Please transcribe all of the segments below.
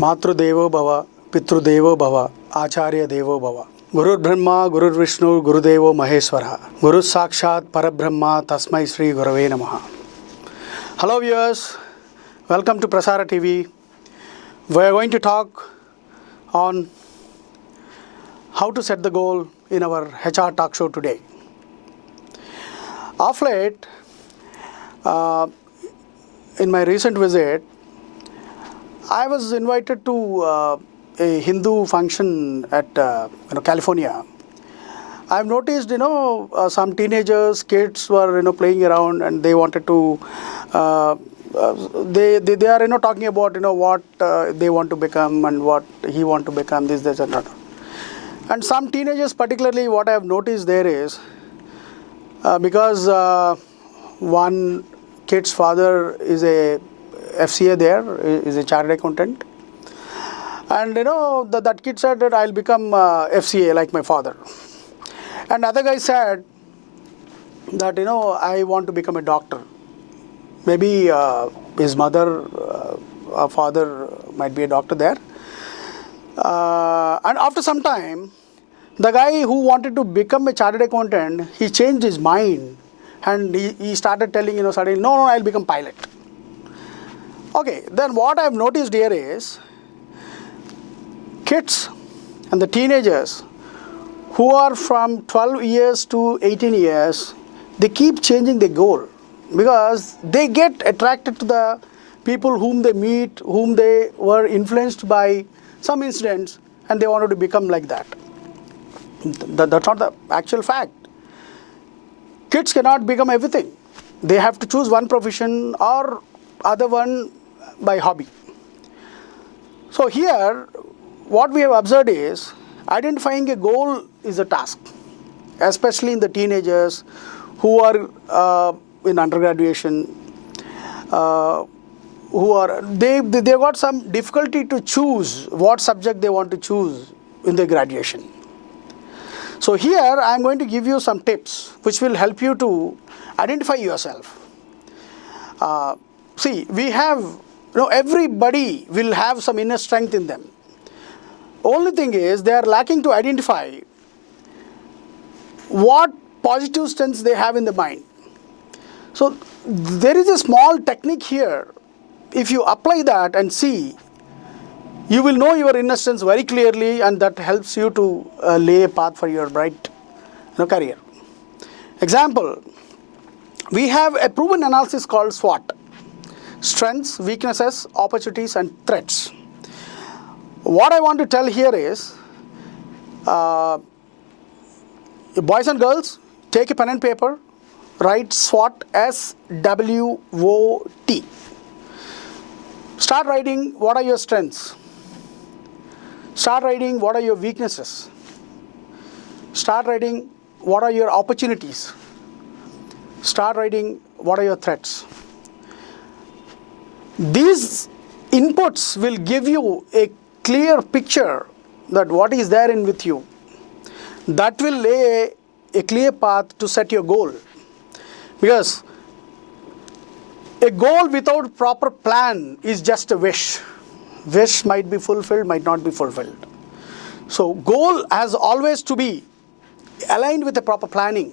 मातृदेवो भव पितृदेवो भव आचार्य देवो भव गुरुर्ब्रह्मा गुरुर्विष्णु गुरुदेवो महेश्वरः गुरु साक्षात् परब्रह्म तस्मै श्री गुरवे नमः. Hello viewers, welcome to Prasara TV. We are going to talk on how to set the goal in our HR talk show today. Of late, in my recent visit, I was invited to a Hindu function at California. I've noticed some teenagers, kids were playing around, and they wanted to they are talking about what they want to become and what he want to become, this and that. And some teenagers, particularly, what I have noticed there is because one kid's father is a FCA there, is a chartered accountant, and that kid said that I'll become FCA like my father. And other guy said that I want to become a doctor. Maybe his mother or father might be a doctor there. And after some time, the guy who wanted to become a chartered accountant, he changed his mind, and he started telling suddenly, no, I'll become pilot. Okay, then what I've noticed here is kids and the teenagers who are from 12 years to 18 years, they keep changing their goal because they get attracted to the people whom they meet, whom they were influenced by some incidents, and they wanted to become like that. That's not the actual fact. Kids cannot become everything. They have to choose one profession or other one by hobby. So here, what we have observed is identifying a goal is a task, especially in the teenagers who are in undergraduation, they've got some difficulty to choose what subject they want to choose in their graduation. So here I am going to give you some tips which will help you to identify yourself. See, we have, everybody will have some inner strength in them. Only thing is they are lacking to identify what positive strengths they have in the mind. So there is a small technique here. If you apply that and see, you will know your inner strengths very clearly, and that helps you to lay a path for your bright career. Example, we have a proven analysis called SWOT: strengths, weaknesses, opportunities, and threats. What I want to tell here is, boys and girls, take a pen and paper, write SWOT, SWOT. Start writing what are your strengths. Start writing what are your weaknesses. Start writing what are your opportunities. Start writing what are your threats. These inputs will give you a clear picture that what is there in with you. That will lay a clear path to set your goal. Because a goal without proper plan is just a wish. Wish might be fulfilled, might not be fulfilled. So goal has always to be aligned with a proper planning.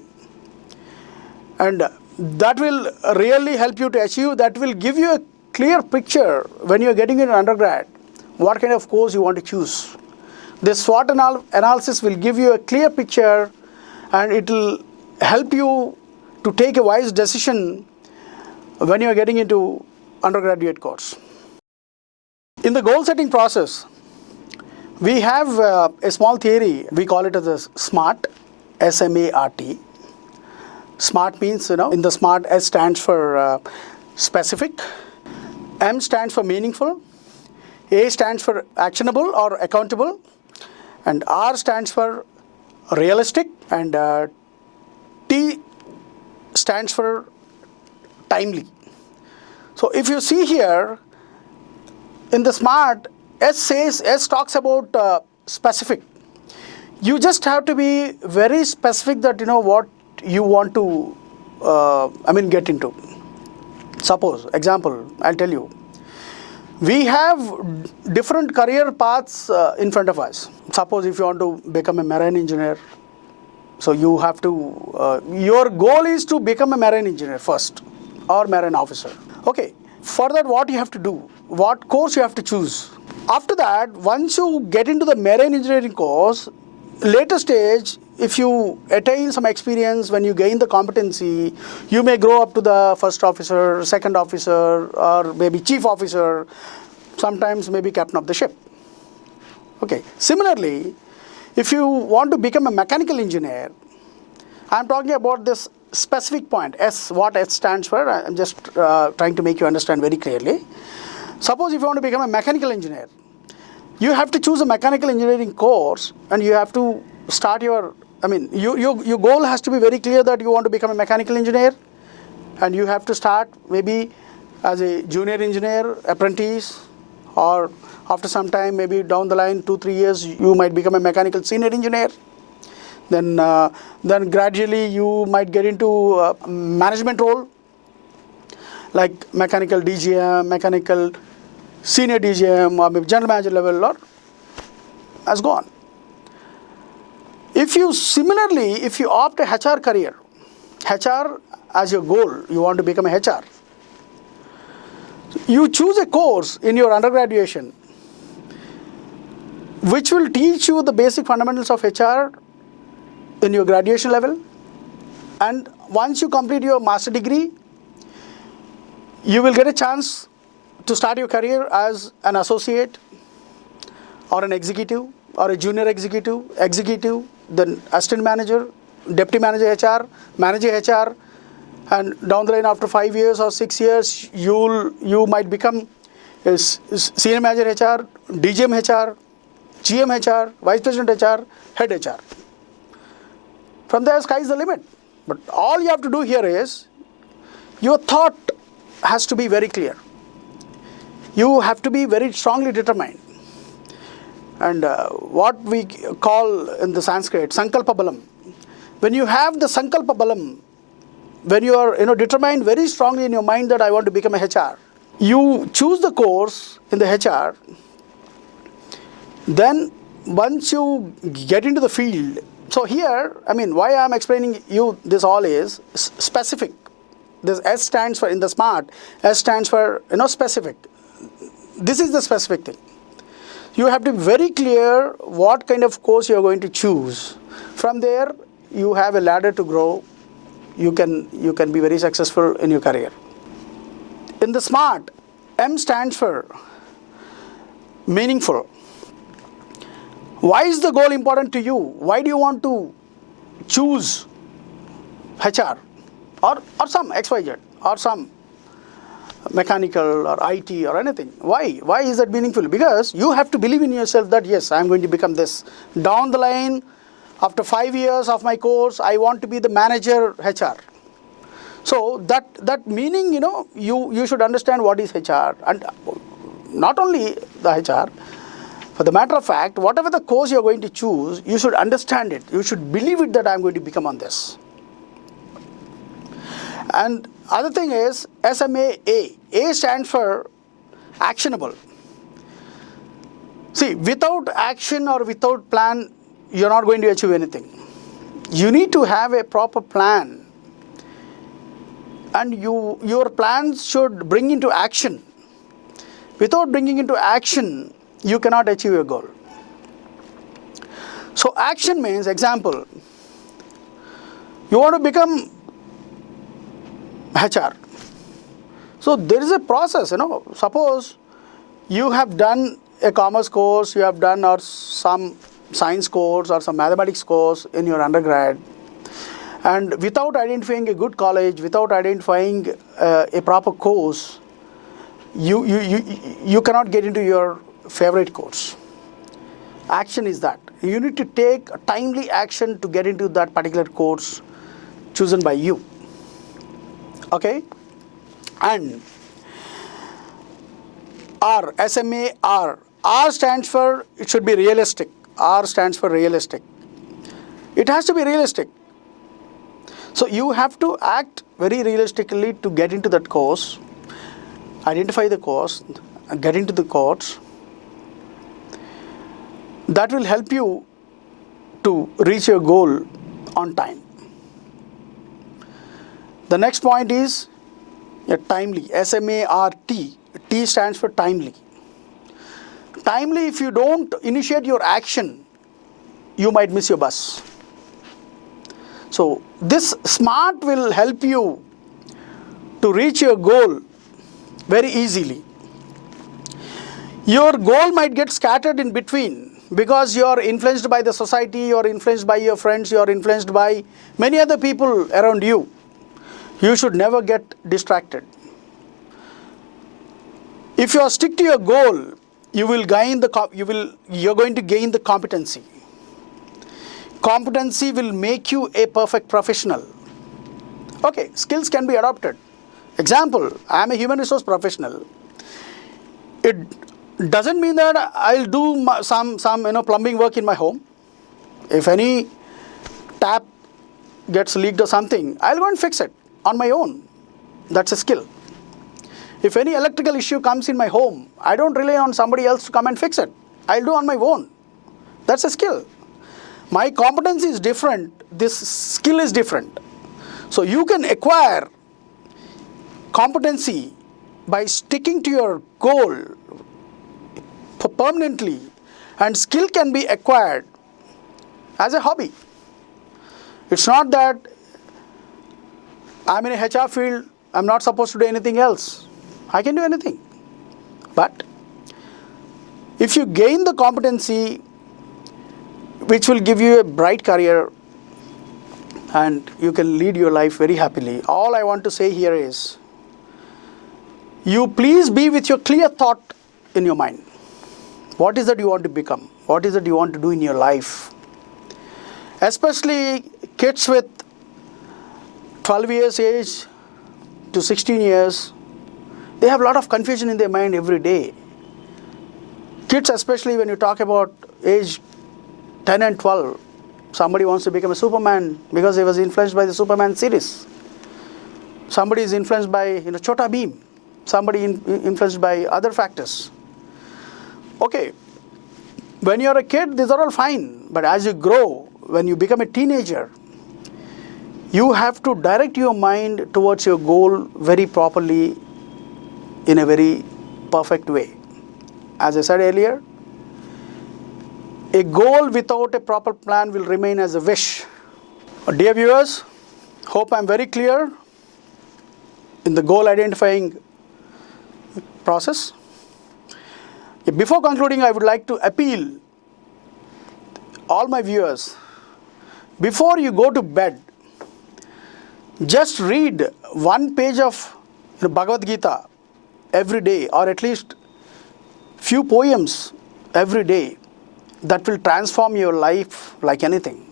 And that will really help you to achieve. That will give you a clear picture when you are getting into undergrad, what kind of course you want to choose. This SWOT analysis will give you a clear picture, and it will help you to take a wise decision when you are getting into undergraduate course. In the goal setting process, we have a small theory. We call it as a SMART, S-M-A-R-T. SMART means, in the SMART, S stands for specific, M stands for meaningful, A stands for actionable or accountable, and R stands for realistic, and T stands for timely. So if you see here, in the SMART, S talks about specific. You just have to be very specific that what you want to get into. Suppose, example, I'll tell you. We have different career paths in front of us. Suppose if you want to become a marine engineer, so you have to, your goal is to become a marine engineer first or marine officer. Okay, for that what you have to do, what course you have to choose. After that, once you get into the marine engineering course, later stage, if you attain some experience, when you gain the competency, you may grow up to the first officer, second officer, or maybe chief officer, sometimes maybe captain of the ship. Okay. Similarly, if you want to become a mechanical engineer, I'm talking about this specific point, S, what S stands for. I'm just trying to make you understand very clearly. Suppose if you want to become a mechanical engineer, you have to choose a mechanical engineering course, and you have to start your, your goal has to be very clear that you want to become a mechanical engineer, and you have to start maybe as a junior engineer, apprentice, or after some time, maybe down the line, 2-3 years, you might become a mechanical senior engineer. Then gradually you might get into a management role, like mechanical DGM, mechanical senior DGM, or maybe general manager level, or has gone. If you similarly, if you opt a HR career, HR as your goal, you want to become a HR, you choose a course in your undergraduation which will teach you the basic fundamentals of HR in your graduation level, and once you complete your master degree, you will get a chance to start your career as an associate or an executive or a junior executive, then assistant manager, deputy manager HR, manager HR, and down the line after 5 years or 6 years, you might become a senior manager HR, DGM HR, GM HR, vice president HR, head HR. From there, sky is the limit. But all you have to do here is, your thought has to be very clear. You have to be very strongly determined. And what we call in the Sanskrit, Sankalpa Balam. When you have the Sankalpa Balam, when you are determined very strongly in your mind that I want to become a HR, you choose the course in the HR. Then once you get into the field, so here, why I'm explaining you this all is specific. This S stands for, in the SMART, S stands for, specific. This is the specific thing. You have to be very clear what kind of course you are going to choose. From there, you have a ladder to grow. You can be very successful in your career. In the SMART, M stands for meaningful. Why is the goal important to you? Why do you want to choose HR or some XYZ or some mechanical or IT or anything? Why? Why is that meaningful? Because you have to believe in yourself that yes, I am going to become this. Down the line, after 5 years of my course, I want to be the manager HR. So that meaning, you should understand what is HR, and not only the HR. For the matter of fact, whatever the course you are going to choose, you should understand it. You should believe it that I am going to become on this. And other thing is SMA A. A stands for actionable. See, without action or without plan, you're not going to achieve anything. You need to have a proper plan. And your plans should bring into action. Without bringing into action, you cannot achieve your goal. So action means, example, you want to become HR. So there is a process, Suppose you have done a commerce course, you have done or some science course or some mathematics course in your undergrad, and without identifying a good college, without identifying a proper course, you cannot get into your favorite course. Action is that. You need to take timely action to get into that particular course chosen by you. Okay? And R, SMA R. R stands for, it should be realistic. R stands for realistic. It has to be realistic. So you have to act very realistically to get into that course, identify the course, getting to the courts, that will help you to reach your goal on time. The next point is timely, S-M-A-R-T. T stands for timely. Timely, if you don't initiate your action, you might miss your bus. So this SMART will help you to reach your goal very easily. Your goal might get scattered in between because you are influenced by the society, you are influenced by your friends, you are influenced by many other people around you. You should never get distracted. If you stick to your goal, you're going to gain the competency. Competency will make you a perfect professional. Okay, skills can be adopted. Example, I am a human resource professional. It doesn't mean that I'll do some plumbing work in my home. If any tap gets leaked or something, I'll go and fix it on my own. That's a skill. If any electrical issue comes in my home, I don't rely on somebody else to come and fix it. I'll do on my own. That's a skill. My competency is different. This skill is different. So you can acquire competency by sticking to your goal permanently, and skill can be acquired as a hobby. It's not that I'm in a HR field, I'm not supposed to do anything else. I can do anything. But if you gain the competency which will give you a bright career and you can lead your life very happily, all I want to say here is, you please be with your clear thought in your mind. What is it you want to become? What is it you want to do in your life? Especially kids with 12 years age to 16 years, they have a lot of confusion in their mind every day. Kids, especially when you talk about age 10 and 12, somebody wants to become a Superman because he was influenced by the Superman series. Somebody is influenced by Chota Bheem. Somebody influenced by other factors. Okay, when you're a kid, these are all fine. But as you grow, when you become a teenager, you have to direct your mind towards your goal very properly, in a very perfect way. As I said earlier, a goal without a proper plan will remain as a wish. Dear viewers, hope I'm very clear in the goal identifying process. Before concluding, I would like to appeal all my viewers, before you go to bed, just read one page of Bhagavad Gita every day, or at least few poems every day. That will transform your life like anything.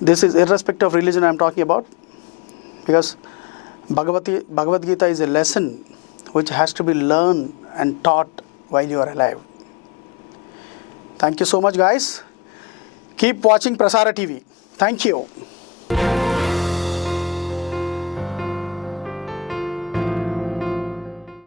This is irrespective of religion I'm talking about, because Bhagavad Gita is a lesson which has to be learned and taught while you are alive. Thank you so much, guys. Keep watching Prasara TV. Thank you.